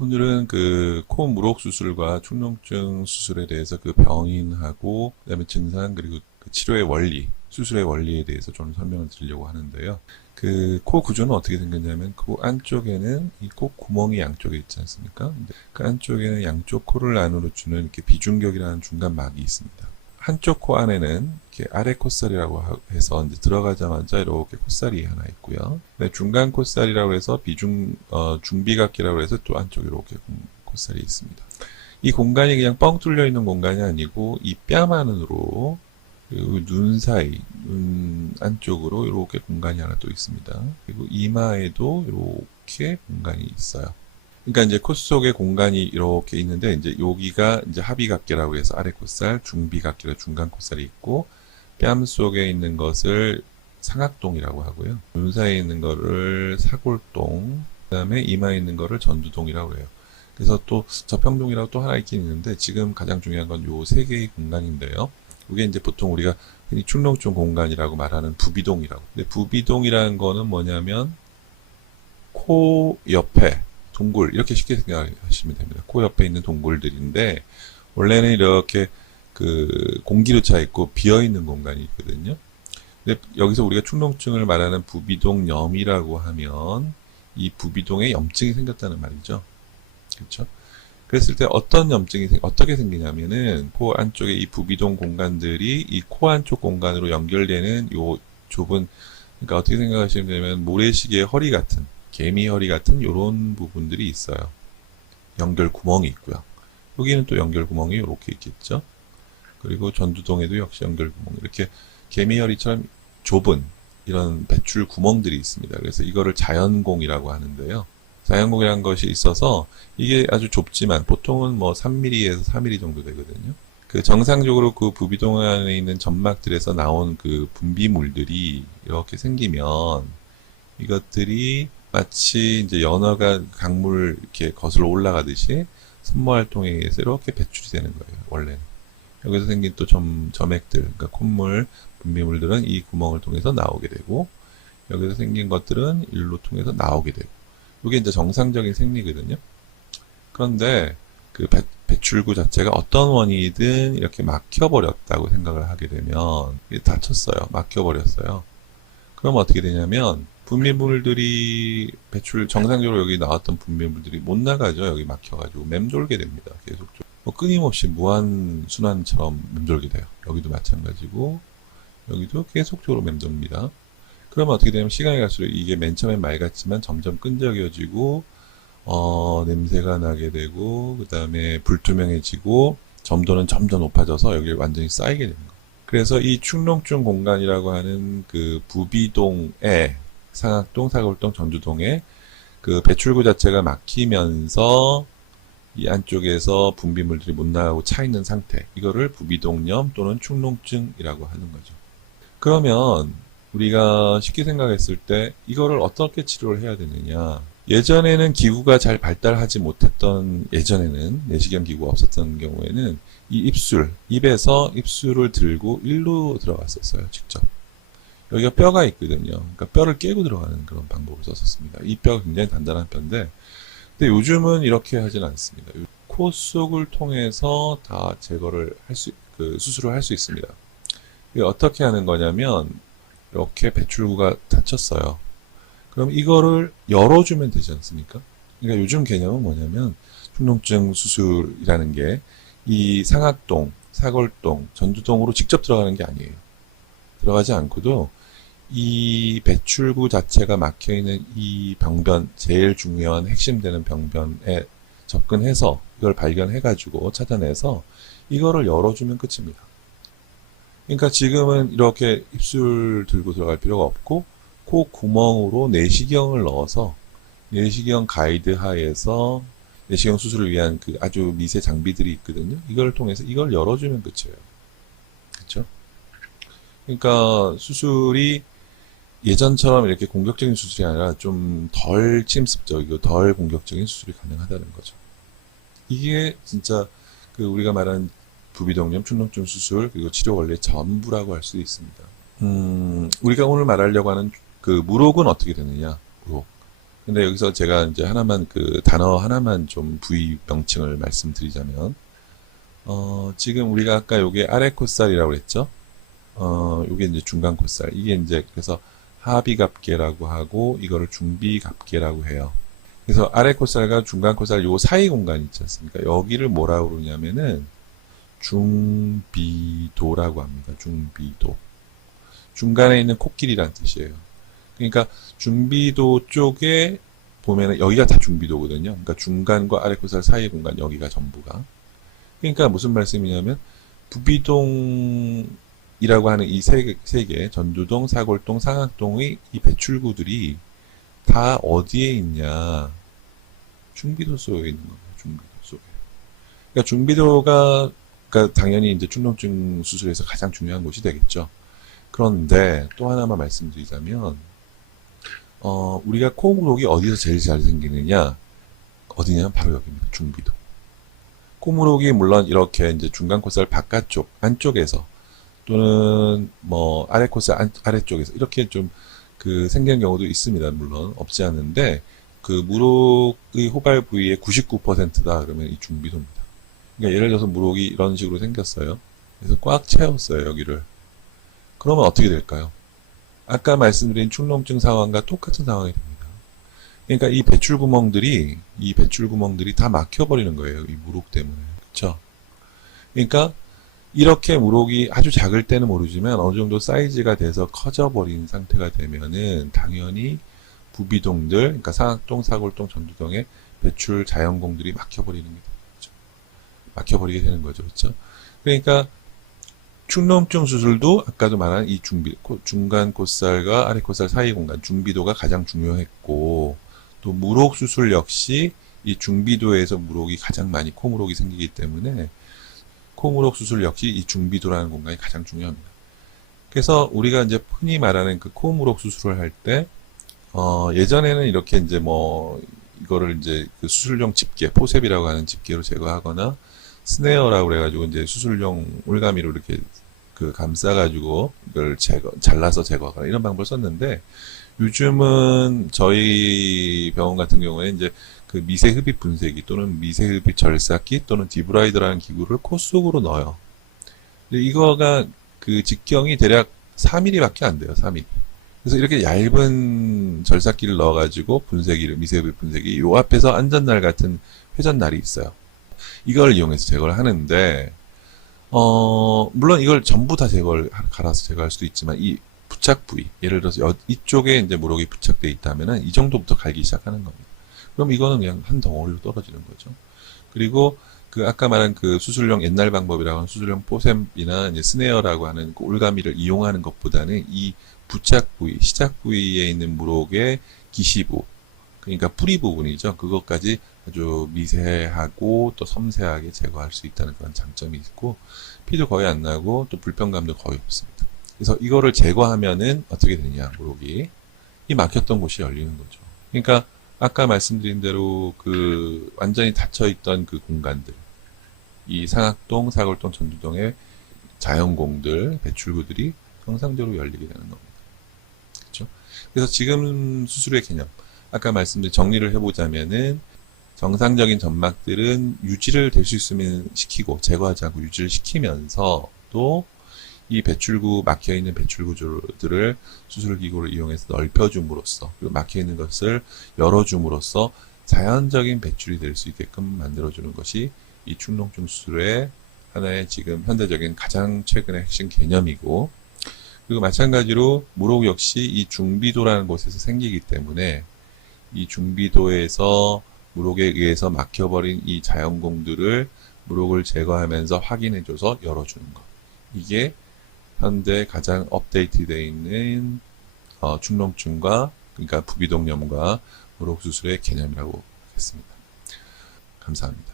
오늘은 그 코 무록 수술과 축농증 수술에 대해서 그 병인하고 그다음에 증상 그리고 그 치료의 원리, 수술의 원리에 대해서 좀 설명을 드리려고 하는데요. 그 코 구조는 어떻게 생겼냐면 코 안쪽에는 이 코 구멍이 양쪽에 있지 않습니까? 근데 그 안쪽에는 양쪽 코를 안으로 주는 이렇게 비중격이라는 중간 막이 있습니다. 한쪽 코 안에는 이렇게 아래 콧살이라고 해서 이제 들어가자마자 이렇게 콧살이 하나 있고요. 네, 중간 콧살이라고 해서 중비각기라고 해서 또 안쪽에 이렇게 콧살이 있습니다. 이 공간이 그냥 뻥 뚫려 있는 공간이 아니고 이 뺨 안으로 그리고 눈 사이, 눈 안쪽으로 이렇게 공간이 하나 또 있습니다. 그리고 이마에도 이렇게 공간이 있어요. 그러니까 이제 콧 속에 공간이 이렇게 있는데 이제 여기가 이제 하비각계라고 해서 아래 콧살, 중비각계로 중간 콧살이 있고 뺨 속에 있는 것을 상악동이라고 하고요. 눈 사이에 있는 거를 사골동, 그다음에 이마에 있는 거를 전두동이라고 해요. 그래서 또 저평동이라고 또 하나 있긴 있는데 지금 가장 중요한 건 요 세 개의 공간인데요. 이게 이제 보통 우리가 흔히 축농증 공간이라고 말하는 부비동이라고. 근데 부비동이라는 거는 뭐냐면 코 옆에 동굴 이렇게 쉽게 생각하시면 됩니다. 코 옆에 있는 동굴들인데 원래는 이렇게 그 공기로 차 있고 비어 있는 공간이 있거든요. 근데 여기서 우리가 축농증을 말하는 부비동염이라고 하면 이 부비동에 염증이 생겼다는 말이죠. 그렇죠? 그랬을 때 어떤 염증이 어떻게 생기냐면은 코 안쪽에 이 부비동 공간들이 이 코 안쪽 공간으로 연결되는 요 좁은, 그러니까 어떻게 생각하시면 되면 모래시계의 허리 같은, 개미 허리 같은 요런 부분들이 있어요. 연결 구멍이 있고요. 여기는 또 연결 구멍이 이렇게 있겠죠. 그리고 전두동에도 역시 연결 구멍, 이렇게 개미 허리처럼 좁은 이런 배출 구멍들이 있습니다. 그래서 이거를 자연공이라고 하는데요. 자연공이라는 것이 있어서 이게 아주 좁지만 보통은 뭐 3mm에서 4mm 정도 되거든요. 그 정상적으로 그 부비동 안에 있는 점막들에서 나온 그 분비물들이 이렇게 생기면 이것들이 마치 이제 연어가 강물 이렇게 거슬러 올라가듯이 섬모활동에 의해서 이렇게 배출이 되는 거예요, 원래는. 여기서 생긴 또 점액들, 그러니까 콧물, 분비물들은 이 구멍을 통해서 나오게 되고, 여기서 생긴 것들은 일로 통해서 나오게 되고, 이게 이제 정상적인 생리거든요. 그런데 그 배출구 자체가 어떤 원인이든 이렇게 막혀버렸다고 생각을 하게 되면, 이게 다쳤어요. 막혀버렸어요. 그럼 어떻게 되냐면, 분비물들이 정상적으로 여기 나왔던 분비물들이 못 나가죠. 여기 막혀가지고 맴돌게 됩니다. 계속 뭐 끊임없이 무한 순환처럼 맴돌게 돼요. 여기도 마찬가지고 여기도 계속적으로 맴돌입니다. 그러면 어떻게 되냐면 시간이 갈수록 이게 맨 처음엔 맑았지만 점점 끈적여지고 냄새가 나게 되고 그 다음에 불투명해지고 점도는 점점 높아져서 여기 완전히 쌓이게 되는 거예요. 그래서 이 축농증 공간이라고 하는 그 부비동에 상악동, 사골동, 전두동에 그 배출구 자체가 막히면서 이 안쪽에서 분비물들이 못 나가고 차 있는 상태. 이거를 부비동염 또는 축농증이라고 하는 거죠. 그러면 우리가 쉽게 생각했을 때 이거를 어떻게 치료를 해야 되느냐. 예전에는 기구가 잘 발달하지 못했던, 예전에는 내시경 기구가 없었던 경우에는 이 입에서 입술을 들고 일로 들어갔었어요, 직접. 여기가 뼈가 있거든요. 그러니까 뼈를 깨고 들어가는 그런 방법을 썼었습니다. 이 뼈가 굉장히 단단한 뼈인데, 근데 요즘은 이렇게 하진 않습니다. 코 속을 통해서 다 제거를 수술을 할 수 있습니다. 이게 어떻게 하는 거냐면, 이렇게 배출구가 닫혔어요. 그럼 이거를 열어주면 되지 않습니까? 그러니까 요즘 개념은 뭐냐면, 축농증 수술이라는 게, 이 상악동, 사골동, 전두동으로 직접 들어가는 게 아니에요. 들어가지 않고도, 이 배출구 자체가 막혀있는 이 병변, 제일 중요한 핵심되는 병변에 접근해서 이걸 발견해가지고 찾아내서 이거를 열어주면 끝입니다. 그러니까 지금은 이렇게 입술 들고 들어갈 필요가 없고 코 구멍으로 내시경을 넣어서 내시경 가이드 하에서 내시경 수술을 위한 그 아주 미세 장비들이 있거든요. 이걸 통해서 이걸 열어주면 끝이에요. 그렇죠? 그러니까 수술이 예전처럼 이렇게 공격적인 수술이 아니라 좀 덜 침습적이고 덜 공격적인 수술이 가능하다는 거죠. 이게 진짜 그 우리가 말하는 부비동염, 축농증 수술 그리고 치료 원리의 전부라고 할 수 있습니다. 우리가 오늘 말하려고 하는 그 무록은 어떻게 되느냐? 무록. 근데 여기서 제가 이제 하나만 그 단어 하나만 좀 부위 명칭을 말씀드리자면, 지금 우리가 아까 요게 아래 콧살이라고 그랬죠? 요게 이제 중간 콧살. 이게 이제 그래서 하비갑계라고 하고 이거를 중비갑계라고 해요. 그래서 아래 콧살과 중간 콧살 요 사이 공간 있지 않습니까? 여기를 뭐라고 그러냐면은 중비도라고 합니다. 중비도. 중간에 있는 코끼리란 뜻이에요. 그러니까 중비도 쪽에 보면은 여기가 다 중비도거든요. 그러니까 중간과 아래 콧살 사이 공간 여기가 전부가. 그러니까 무슨 말씀이냐면 부비동이라고 하는 이 세 개, 전두동, 사골동, 상악동의 이 배출구들이 다 어디에 있냐? 중비도 속에 있는 거예요. 중비도 속에. 그러니까 중비도가 그러니까 당연히 이제 축농증 수술에서 가장 중요한 곳이 되겠죠. 그런데 또 하나만 말씀드리자면, 우리가 콧물옥이 어디서 제일 잘 생기느냐? 어디냐면 바로 여기입니다. 중비도. 콧물옥이 물론 이렇게 이제 중간 콧살 바깥쪽, 안쪽에서 또는 뭐 아래 콧살 아래쪽에서 이렇게 좀 그 생기는 경우도 있습니다. 물론 없지 않은데 그 무록의 호발 부위의 99%다 그러면 이 중비도입니다. 그러니까 예를 들어서 무록이 이런 식으로 생겼어요. 그래서 꽉 채웠어요, 여기를. 그러면 어떻게 될까요? 아까 말씀드린 축농증 상황과 똑같은 상황이 됩니다. 그러니까 이 배출구멍들이 다 막혀버리는 거예요. 이 무록 때문에. 그쵸? 그러니까 이렇게 무록이 아주 작을 때는 모르지만 어느 정도 사이즈가 돼서 커져버린 상태가 되면은 당연히 부비동들, 그러니까 상악동, 사골동, 전두동의 배출 자연공들이 막혀버리는 게 되죠. 막혀버리게 되는 거죠. 그렇죠? 그러니까 축농증 수술도 아까도 말한 이 중간 콧살과 아래 콧살 사이 공간, 중비도가 가장 중요했고, 또 무록 수술 역시 이 중비도에서 무록이 가장 많이 콧무록이 생기기 때문에 콧무록 수술 역시 이 중비도라는 공간이 가장 중요합니다. 그래서 우리가 이제 흔히 말하는 그 콧무록 수술을 할 때, 예전에는 이렇게 이제 뭐, 이거를 이제 그 수술용 집게, 포셉이라고 하는 집게로 제거하거나, 스네어라고 그래가지고 이제 수술용 올가미로 이렇게 그 감싸가지고 이걸 잘라서 제거하거나 이런 방법을 썼는데, 요즘은 저희 병원 같은 경우에 이제 그 미세흡입 분쇄기 또는 미세흡입 절삭기 또는 디브라이더라는 기구를 코 속으로 넣어요. 근데 이거가 그 직경이 대략 4mm밖에 안 돼요. 4mm. 그래서 이렇게 얇은 절삭기를 넣어가지고 분쇄기를 미세흡입 분쇄기 요 앞에서 안전날 같은 회전날이 있어요. 이걸 이용해서 제거를 하는데 물론 이걸 전부 다 갈아서 제거할 수도 있지만 이 부착 부위, 예를 들어서 이쪽에 이제 무록이 부착되어 있다면은 이 정도부터 갈기 시작하는 겁니다. 그럼 이거는 그냥 한 덩어리로 떨어지는 거죠. 그리고 그 아까 말한 그 수술용 옛날 방법이라고 하는 수술용 포셈이나 이제 스네어라고 하는 그 올가미를 이용하는 것보다는 이 부착 부위, 시작 부위에 있는 무록의 기시부, 그러니까 뿌리 부분이죠. 그것까지 아주 미세하고 또 섬세하게 제거할 수 있다는 그런 장점이 있고, 피도 거의 안 나고 또 불편감도 거의 없습니다. 그래서 이거를 제거하면은 어떻게 되냐, 무록이. 이 막혔던 곳이 열리는 거죠. 그러니까 아까 말씀드린 대로 그 완전히 닫혀있던 그 공간들, 이 상악동, 사골동, 전두동의 자연공들, 배출구들이 정상적으로 열리게 되는 겁니다. 그렇죠? 그래서 지금 수술의 개념, 아까 말씀드린 정리를 해보자면은 정상적인 점막들은 유지를 될 수 있으면 시키고 제거하지 않고 유지를 시키면서 또 이 배출구, 막혀있는 배출구들을 수술기구를 이용해서 넓혀줌으로써 그리고 막혀있는 것을 열어줌으로써 자연적인 배출이 될 수 있게끔 만들어주는 것이 이 축농증 수술의 하나의 지금 현대적인 가장 최근의 핵심 개념이고, 그리고 마찬가지로 무록 역시 이 중비도라는 곳에서 생기기 때문에 이 중비도에서 무록에 의해서 막혀버린 이 자연공들을 무록을 제거하면서 확인해줘서 열어주는 것. 이게 현대 가장 업데이트되어 있는 축농증과 그러니까 부비동염과 무록 수술의 개념이라고 하겠습니다. 감사합니다.